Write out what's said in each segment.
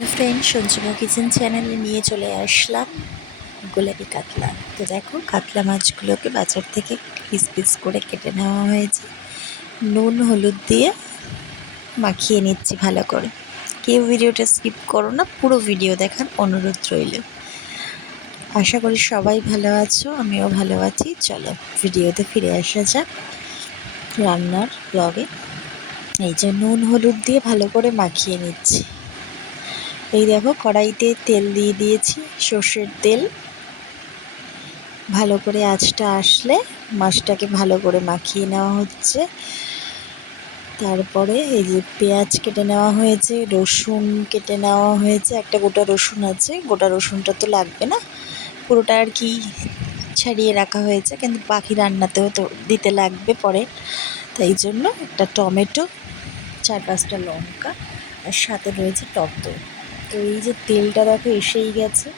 Friend, সঞ্জুমা kitchen চ্যানেলে নিয়ে চলে আসলাম গোলাপি কাতলা। তো দেখো, কাতলা মাছগুলোকে বাজার থেকে পিস পিস করে কেটে নেওয়া হয়েছে। নুন হলুদ দিয়ে মাখিয়ে নিচ্ছি ভালো করে। কেউ ভিডিওটা স্কিপ করো না, পুরো ভিডিও দেখার অনুরোধ রইল। আশা করি সবাই ভালো আছো, আমিও ভালো আছি। চলো ভিডিওতে ফিরে আসা যাক রান্নার ব্লগে। এই যে নুন হলুদ দিয়ে ভালো করে মাখিয়ে নিচ্ছি। এই দেখো, কড়াইতে তেল দিয়ে দিয়েছি, সর্ষের তেল। ভালো করে আঁচটা আসলে মাছটাকে ভালো করে মাখিয়ে নেওয়া হচ্ছে। তারপরে এই যে পেঁয়াজ কেটে নেওয়া হয়েছে, রসুন কেটে নেওয়া হয়েছে। একটা গোটা রসুন আছে, গোটা রসুনটা তো লাগবে না, পুরোটা আর কি ছাড়িয়ে রাখা হয়েছে, কিন্তু বাকি রান্নাতেও তো দিতে লাগবে পরে। তাই জন্য একটা টমেটো, 4-5টা লঙ্কা, আর সাথে রয়েছে টক দই। তো এই যে তেলটা দেখো এসেই গেছে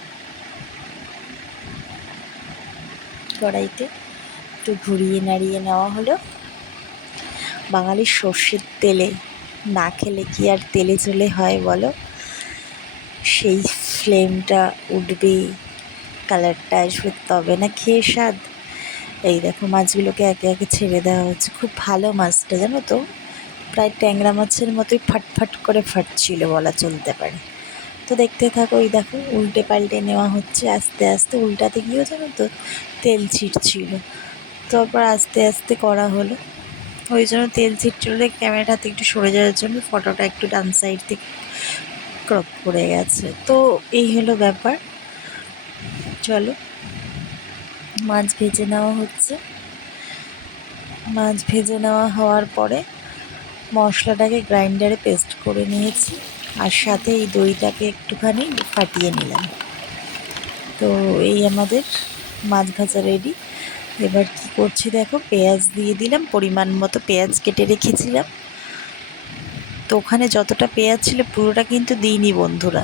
কড়াইতে, একটু ঘুরিয়ে নাড়িয়ে নেওয়া হলো। বাঙালির সর্ষের তেলে না খেলে কি আর তেলে চলে হয় বলো? সেই ফ্লেমটা উঠবে, কালারটা আসবে, তবে না খেয়ে স্বাদ। এই দেখো, মাছগুলোকে একে একে ছেড়ে দেওয়া হচ্ছে। খুব ভালো মাছটা, জানো তো, প্রায় ট্যাংরা মাছের মতোই ফাটফাট করে ফাটছিল বলা চলতে পারে। তো দেখতে থাকো। এই দেখো, উল্টে পাল্টে নেওয়া হচ্ছে আস্তে আস্তে। উল্টাতে গিয়েও জানো তো তেল ছিটছিল, তারপর আস্তে আস্তে করা হলো। ওই জন্য তেল ছিটলে ক্যামেরাটা হাতে একটু সরে যাওয়ার জন্য ফটোটা একটু ডান সাইড থেকে ক্রপ করে গেছে। তো এই হলো ব্যাপার। চলো, মাছ ভেজে নেওয়া হচ্ছে। মাছ ভেজে নেওয়া হওয়ার পরে মশলাটাকে গ্রাইন্ডারে পেস্ট করে নিয়েছি, আর সাথে এই দইটাকে একটুখানি ফাটিয়ে নিলাম। তো এই আমাদের মাছ ভাজা রেডি। এবার কি করছি দেখো, পেঁয়াজ দিয়ে দিলাম, পরিমাণ মতো পেঁয়াজ কেটে রেখেছিলাম। তো ওখানে যতটা পেঁয়াজ ছিল পুরোটা কিন্তু দিইনি বন্ধুরা,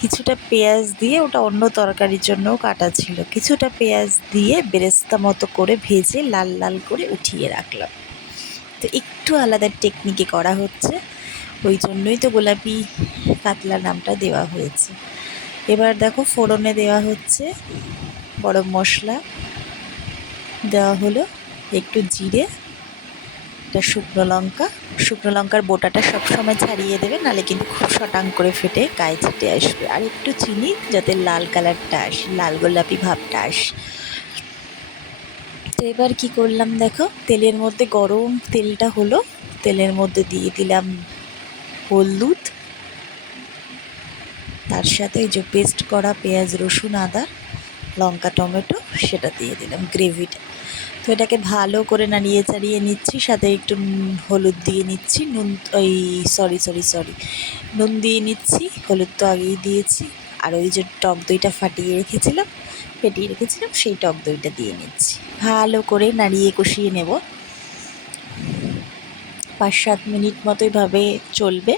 কিছুটা পেঁয়াজ দিয়ে, ওটা অন্য তরকারির জন্যও কাটা ছিল, কিছুটা পেঁয়াজ দিয়ে বেরেস্তা মতো করে ভেজে লাল লাল করে উঠিয়ে রাখলাম। তো একটু আলাদা টেকনিকে করা হচ্ছে, ওই জন্যই তো গোলাপি কাতলা নামটা দেওয়া হয়েছে। এবার দেখো, ফোড়নে দেওয়া হচ্ছে গরম মশলা, দেওয়া হলো একটু জিরে, একটা শুকনো লঙ্কার বোটাটা সবসময় ছাড়িয়ে দেবে, নাহলে কিন্তু খুব শটাং করে ফেটে গায়ে ছিটে আসবে। আর একটু চিনি, যাতে লাল কালারটা আসে, লাল গোলাপি ভাবটা আসে। তো এবার কি করলাম দেখো, তেলের মধ্যে, গরম তেলটা হলো, তেলের মধ্যে দিয়ে দিলাম হলুদ, তার সাথে এই যে পেস্ট করা পেঁয়াজ রসুন আদা লঙ্কা টমেটো, সেটা দিয়ে দিলাম, গ্রেভিটা। তো এটাকে ভালো করে নাড়িয়ে চাড়িয়ে নিচ্ছি, সাথে একটু হলুদ দিয়ে নিচ্ছি, নুন দিয়ে নিচ্ছি, হলুদ তো আগেই দিয়েছি। আর ওই যে টক দইটা ফেটিয়ে রেখেছিলাম সেই টক দইটা দিয়ে নিচ্ছি। ভালো করে নাড়িয়ে কষিয়ে নেব, 5-7 মিনিট মতো এইভাবে চলবে।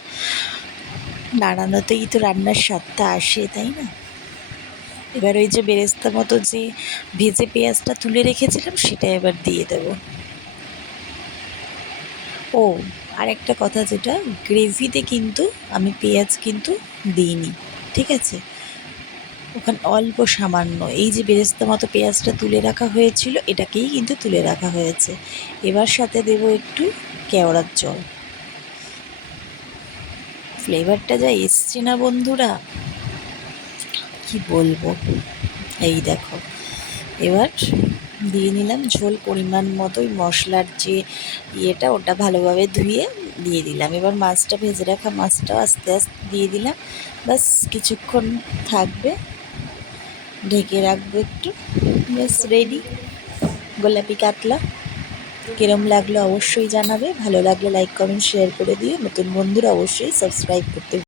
নাড়ানোতেই তো রান্নার স্বাদটা আসে, তাই না? এবার ওই যে বেরেস্তা মতো যে ভেজে পেঁয়াজটা তুলে রেখেছিলাম সেটা এবার দিয়ে দেব। ও, আর একটা কথা, যেটা গ্রেভিতে কিন্তু আমি পেঁয়াজ কিন্তু দিইনি, ঠিক আছে? ওখানে অল্প সামান্য এই যে বেরেস্তা মতো পেঁয়াজটা তুলে রাখা হয়েছিল, এটাকেই কিন্তু তুলে রাখা হয়েছে। এবার সাথে দেব একটু কেওড়ার জল। ফ্লেভারটা যা এসছে না বন্ধুরা, কি বলবো। এই দেখো, এবার দিয়ে নিলাম ঝোল পরিমাণ মতো। ওই মশলার যে ইয়েটা, ওটা ভালোভাবে ধুয়ে দিয়ে দিলাম। এবার মাছটা, ভেজে রাখা মাছটাও আস্তে আস্তে দিয়ে দিলাম। ব্যাস কিছুক্ষণ থাকবে, ঢেকে রাখবো একটু, ব্যাস রেডি গোলাপি কাতলা। কিরম লাগলো অবশ্যই জানাবে, ভালো লাগলে লাইক কমেন্ট শেয়ার করে দিও। নতুন বন্ধুরা অবশ্যই সাবস্ক্রাইব করতে